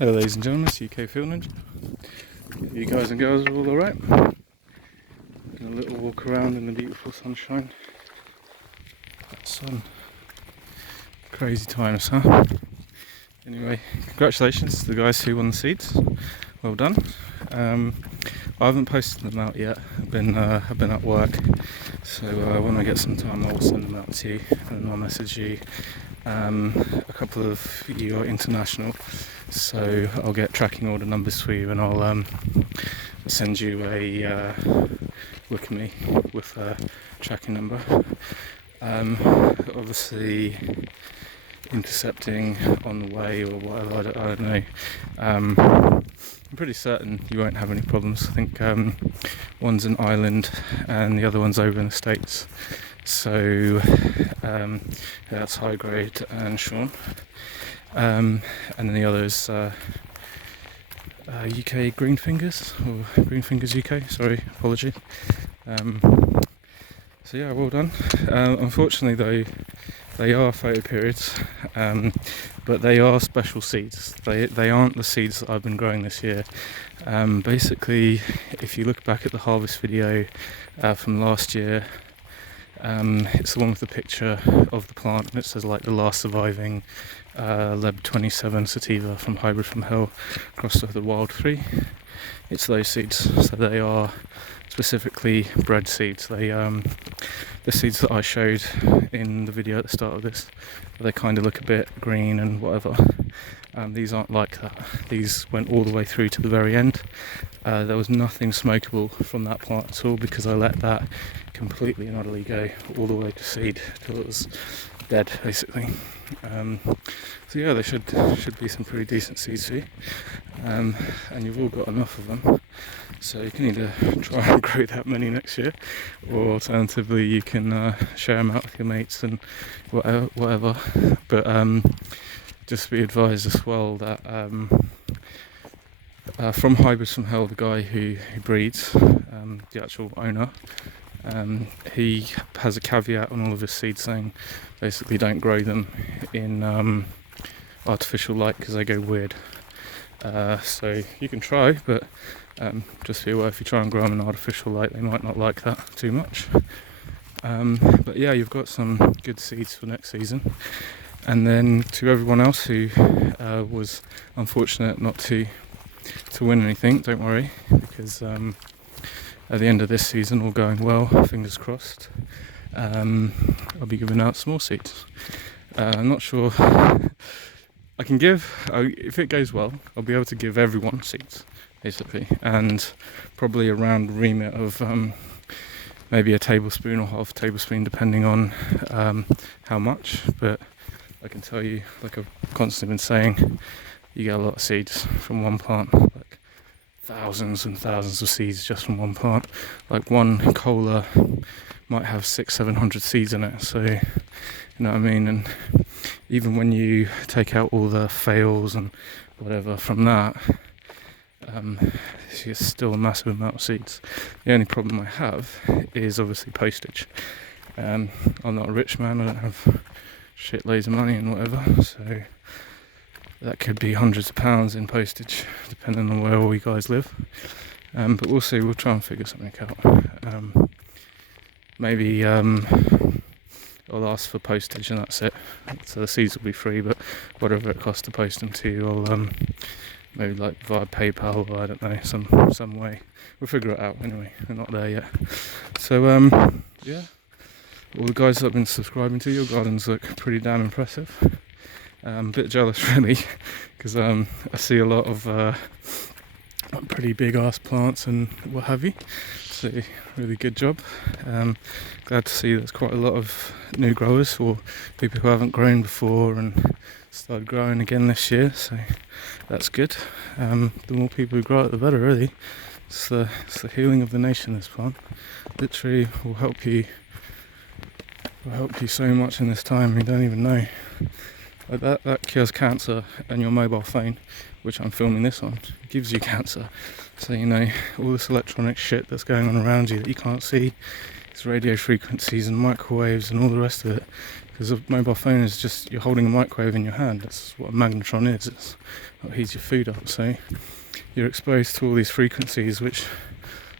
Hello ladies and gentlemen, it's UKFN. You guys and girls are all alright? A little walk around in the beautiful sunshine. Sun. Crazy times, huh? Anyway, congratulations to the guys who won the seeds. Well done. I haven't posted them out yet. I've been at work, so when I get some time, I'll send them out to you, and I'll message you. A couple of you are international, so I'll get tracking order numbers for you, and I'll send you a look at me with a tracking number. Obviously intercepting on the way or whatever, I don't know. I'm pretty certain you won't have any problems. I think one's in Ireland and the other one's over in the States. So that's High Grade and Sean. And then the other is UK Green Fingers, or Green Fingers UK, sorry, apology. So yeah, well done. Unfortunately though, they are photo periods, but they are special seeds. They aren't the seeds that I've been growing this year. Basically, if you look back at the harvest video from last year, it's the one with the picture of the plant, and it says like the last surviving Leb 27 sativa from Hybrid from Hell crossed over the Wild 3. It's those seeds, so they are specifically bred seeds. The seeds that I showed in the video at the start of this, they kind of look a bit green and whatever. These aren't like that. These went all the way through to the very end. There was nothing smokable from that plant at all because I let that completely and utterly go all the way to seed till it was dead, basically. So yeah, there should be some pretty decent seeds for you, and you've all got enough of them. So you can either try and grow that many next year, or alternatively you can share them out with your mates and whatever. But just be advised as well that from Hybrids from Hell, the guy who breeds, the actual owner, he has a caveat on all of his seeds saying basically don't grow them in artificial light because they go weird. So you can try, but just be aware if you try and grow them in artificial light, they might not like that too much. But yeah, you've got some good seeds for next season. And then to everyone else who was unfortunate not to win anything, don't worry, because at the end of this season, all going well, fingers crossed, I'll be giving out some more seeds. I'm not sure. I can give, if it goes well, I'll be able to give everyone seeds, basically, and probably around the remit of maybe a tablespoon or half a tablespoon, depending on how much. But I can tell you, like I've constantly been saying, you get a lot of seeds from one plant, like thousands and thousands of seeds just from one plant. Like one cola might have 600-700 seeds in it, so you know what I mean. And even when you take out all the fails and whatever from that, it's still a massive amount of seeds. The only problem I have is obviously postage. I'm not a rich man, I don't have shitloads of money and whatever, so that could be hundreds of pounds in postage depending on where all you guys live. But we'll see, we'll try and figure something out. Maybe I'll ask for postage and that's it, so the seeds will be free, but whatever it costs to post them to you, I'll maybe like via PayPal, or I don't know, some way. We'll figure it out anyway, we're not there yet. So yeah, all the guys that I've been subscribing to, your gardens look pretty damn impressive. I'm a bit jealous really, because I see a lot of pretty big ass plants and what have you. So really good job. Glad to see there's quite a lot of new growers or people who haven't grown before and started growing again this year, so that's good. The more people who grow it, the better really. It's the healing of the nation, this plant. Literally will help you so much in this time, you don't even know. Like that cures cancer, and your mobile phone, which I'm filming this on, gives you cancer. So you know, all this electronic shit that's going on around you that you can't see, these radio frequencies and microwaves and all the rest of it, Because a mobile phone is just, you're holding a microwave in your hand. That's what a magnetron is. It's what heats your food up. So you're exposed to all these frequencies which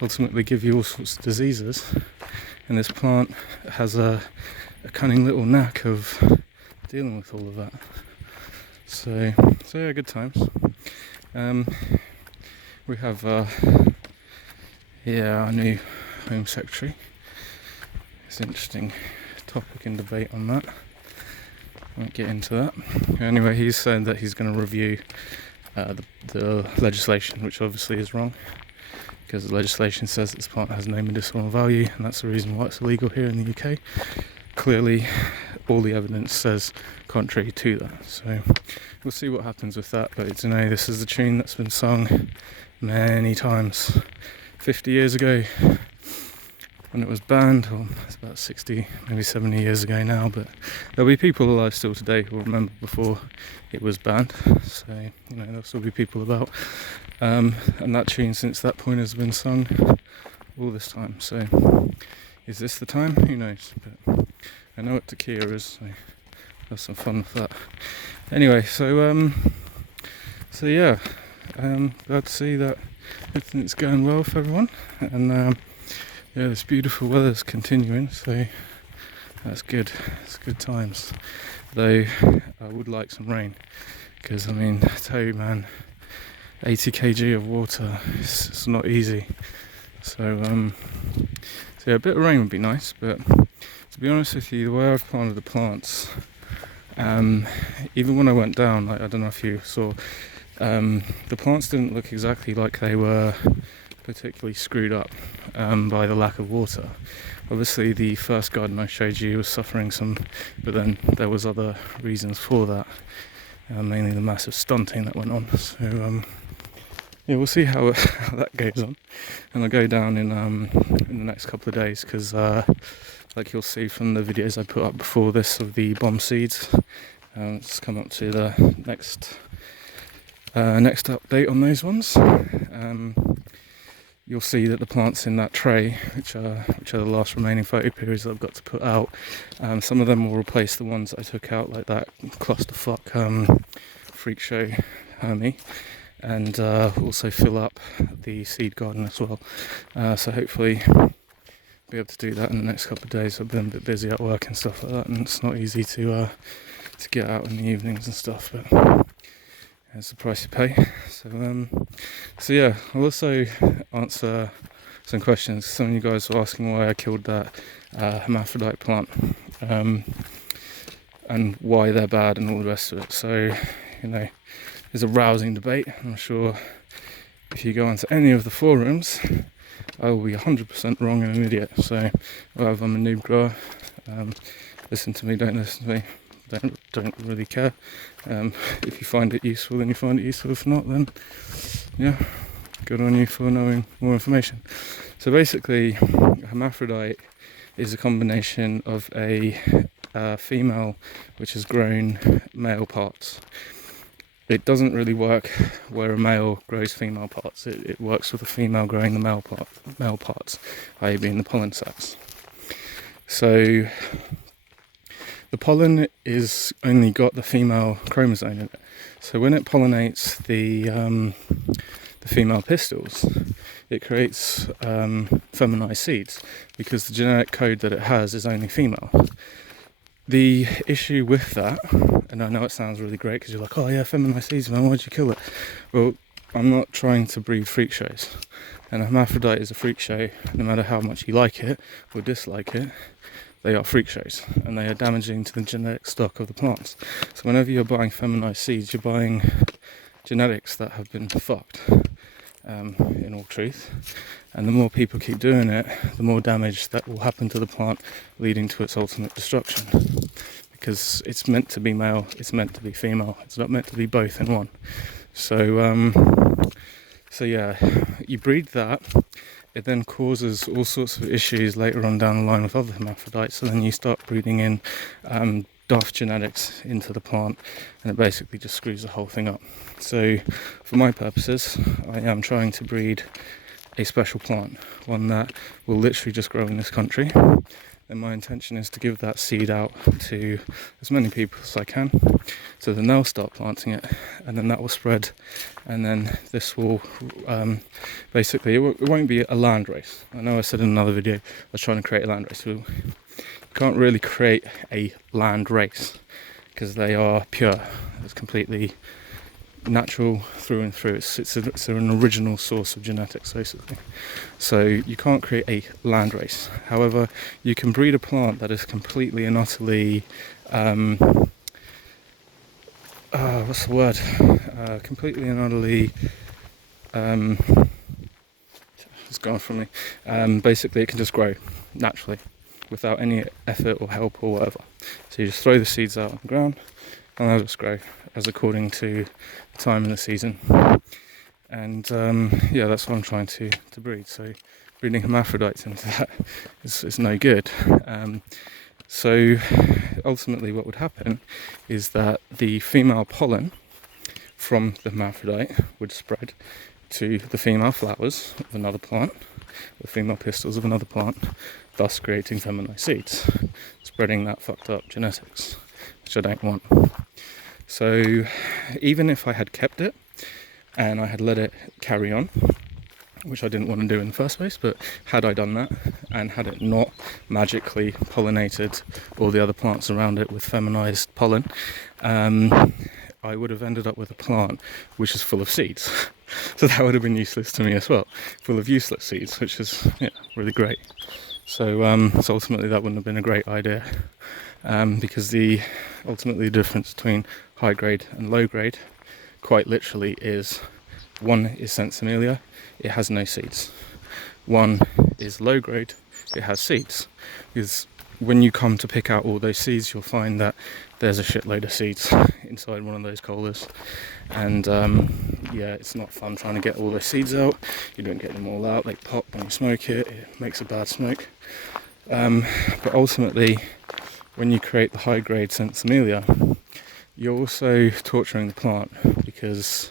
ultimately give you all sorts of diseases. And this plant has a cunning little knack of dealing with all of that. So yeah, good times. We have our new Home Secretary. It's an interesting topic and debate on that. I won't get into that. Anyway, he's saying that he's going to review the legislation, which obviously is wrong, because the legislation says this plant has no medicinal value, and that's the reason why it's illegal here in the UK. Clearly, all the evidence says contrary to that. So we'll see what happens with that. But this is a tune that's been sung many times. 50 years ago, when it was banned, or it's about 60, maybe 70 years ago now, but there'll be people alive still today who will remember before it was banned, so there'll still be people about, and that tune since that point has been sung all this time. So is this the time? Who knows, but I know what tequila is, so have some fun with that. Anyway, so yeah, glad to see that everything's going well for everyone, and this beautiful weather's continuing, so that's good. It's good times. Though I would like some rain, because I tell you, man, 80 kg of water, it's not easy. So yeah, a bit of rain would be nice. But to be honest with you, the way I've planted the plants, even when I went down, I don't know if you saw, the plants didn't look exactly like they were particularly screwed up by the lack of water. Obviously the first garden I showed you was suffering some, but then there was other reasons for that, mainly the massive stunting that went on. So yeah, we'll see how that goes on, and I'll go down in the next couple of days, because like you'll see from the videos I put up before this of the bomb seeds, let's come up to the next update on those ones. You'll see that the plants in that tray, which are the last remaining photo periods that I've got to put out, some of them will replace the ones that I took out, like that clusterfuck freak show Hermie, and also fill up the seed garden as well. So hopefully be able to do that in the next couple of days. I've been a bit busy at work and stuff like that, and it's not easy to get out in the evenings and stuff, but it's the price you pay. So yeah, I'll also answer some questions. Some of you guys were asking why I killed that hermaphrodite plant, and why they're bad and all the rest of it. So there's a rousing debate. I'm sure if you go onto any of the forums, I will be 100% wrong and an idiot. So whether I'm a noob grower, listen to me, don't listen to me, don't really care. If you find it useful, then you find it useful. If not, then yeah, good on you for knowing more information. So basically, hermaphrodite is a combination of a female which has grown male parts. It doesn't really work where a male grows female parts. It works with a female growing the male parts, i.e. being the pollen sacs. So the pollen is only got the female chromosome in it. So when it pollinates the female pistils, it creates feminized seeds, because the genetic code that it has is only female. The issue with that, and I know it sounds really great because you're like, oh yeah, feminized seeds, man, why'd you kill it? Well, I'm not trying to breed freak shows, and a hermaphrodite is a freak show. No matter how much you like it or dislike it, they are freak shows, and they are damaging to the genetic stock of the plants. So whenever you're buying feminized seeds, you're buying genetics that have been fucked, in all truth. And the more people keep doing it, the more damage that will happen to the plant, leading to its ultimate destruction. Because it's meant to be male, it's meant to be female, it's not meant to be both in one. So yeah, you breed that, it then causes all sorts of issues later on down the line with other hermaphrodites. So then you start breeding in daft genetics into the plant, and it basically just screws the whole thing up. So for my purposes, I am trying to breed a special plant, one that will literally just grow in this country, then my intention is to give that seed out to as many people as I can, so then they'll start planting it, and then that will spread, and then this will basically, it won't be a land race. I know I said in another video I was trying to create a land race. You can't really create a land race because they are pure. It's completely natural through and through. It's an original source of genetics, basically. So you can't create a land race. However, you can breed a plant that is completely and utterly what's the word? Completely and utterly it's gone from me. Basically, it can just grow naturally without any effort or help or whatever. So you just throw the seeds out on the ground and they'll just grow as according to the time in the season. And yeah, that's what I'm trying to breed. So breeding hermaphrodites into that is no good. So ultimately what would happen is that the female pollen from the hermaphrodite would spread to the female flowers of another plant, the female pistils of another plant, thus creating feminized seeds, spreading that fucked up genetics, which I don't want. So even if I had kept it and I had let it carry on, which I didn't want to do in the first place, but had I done that and had it not magically pollinated all the other plants around it with feminized pollen, I would have ended up with a plant which is full of seeds. So that would have been useless to me as well, full of useless seeds, which is really great. So ultimately that wouldn't have been a great idea, because ultimately the difference between high grade and low grade quite literally is, one is Sensimilia, it has no seeds. One is low grade, it has seeds. Because when you come to pick out all those seeds, you'll find that there's a shitload of seeds inside one of those colas. And yeah, it's not fun trying to get all those seeds out. You don't get them all out, they pop when you smoke it, it makes a bad smoke. But ultimately, when you create the high grade Sensimilia, you're also torturing the plant, because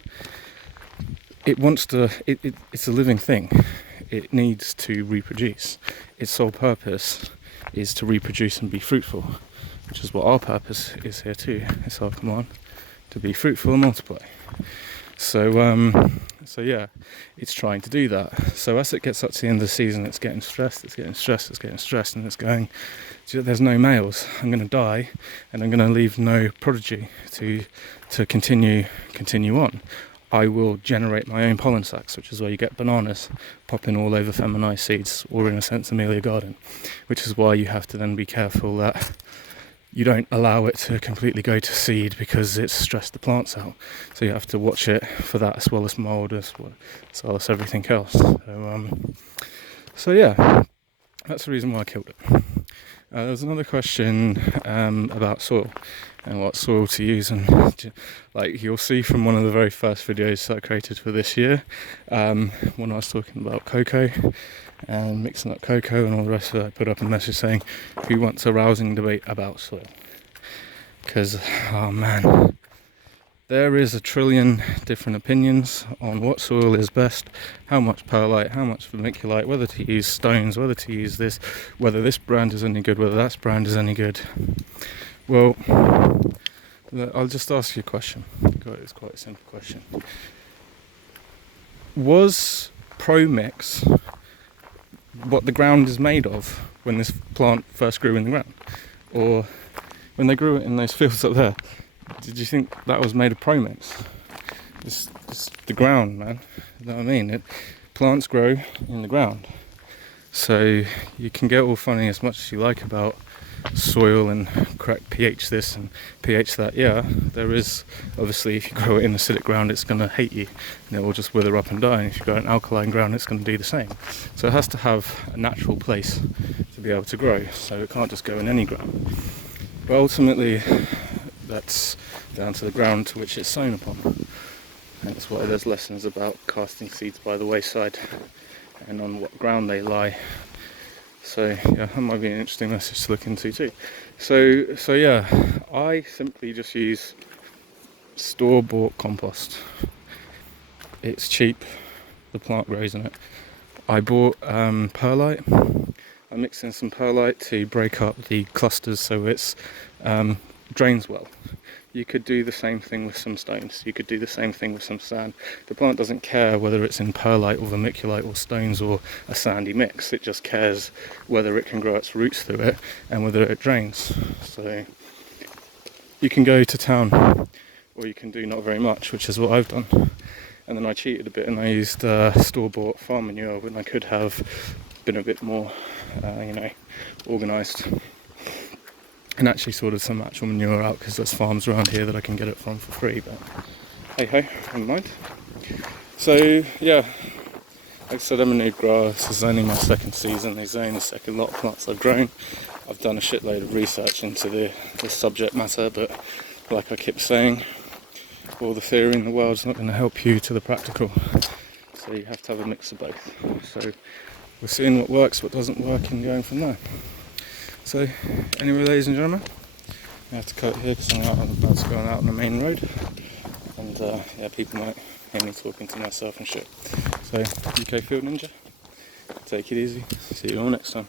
it wants to, it's a living thing. It needs to reproduce. Its sole purpose is to reproduce and be fruitful, which is what our purpose is here too. It's our command to be fruitful and multiply. So yeah, it's trying to do that. So as it gets up to the end of the season, it's getting stressed, and it's going, there's no males, I'm going to die, and I'm going to leave no prodigy to continue on. I will generate my own pollen sacs, which is where you get bananas popping all over feminized seeds, or in a Sensimilia garden, which is why you have to then be careful that you don't allow it to completely go to seed, because it's stressed the plants out. So you have to watch it for that, as well as mould, as well as everything else. So yeah, that's the reason why I killed it. There was another question about soil and what soil to use, and like you'll see from one of the very first videos that I created for this year, when I was talking about cocoa and mixing up cocoa and all the rest of it, I put up a message saying, who wants a rousing debate about soil? Because, oh man, there is a trillion different opinions on what soil is best, how much perlite, how much vermiculite, whether to use stones, whether to use this, whether this brand is any good, whether that brand is any good. Well, I'll just ask you a question. It's quite a simple question. Was Pro-Mix what the ground is made of when this plant first grew in the ground? Or when they grew it in those fields up there, did you think that was made of Pro-Mix? It's the ground, man. You know what I mean? Plants grow in the ground. So you can get all funny as much as you like about soil and correct pH this and pH that. Yeah, there is, obviously, if you grow it in acidic ground, it's going to hate you and it will just wither up and die. And if you grow it in alkaline ground, it's going to do the same. So it has to have a natural place to be able to grow. So it can't just go in any ground. But ultimately, that's down to the ground to which it's sown upon. And that's why there's lessons about casting seeds by the wayside and on what ground they lie. So yeah, that might be an interesting message to look into too. So yeah, I simply just use store-bought compost. It's cheap, the plant grows in it. I bought perlite, I mix in some perlite to break up the clusters so it's drains well. You could do the same thing with some stones. You could do the same thing with some sand. The plant doesn't care whether it's in perlite or vermiculite or stones or a sandy mix. It just cares whether it can grow its roots through it and whether it drains. So you can go to town, or you can do not very much, which is what I've done. And then I cheated a bit and I used store-bought farm manure when I could have been a bit more, organised. And actually sorted some actual manure out, because there's farms around here that I can get it from for free, but hey ho, never mind. So yeah, like I said, I'm a new grower. This is only my second season. There's only the second lot of plants I've grown. I've done a shitload of research into the subject matter, but like I keep saying, all the theory in the world is not going to help you to the practical. So you have to have a mix of both. So we're seeing what works, what doesn't work, and going from there. So, anyway, ladies and gentlemen, I have to cut it here because I'm about to go out on the main road, and people might hear me talking to myself and shit. So, UK Field Ninja, take it easy, see you all next time.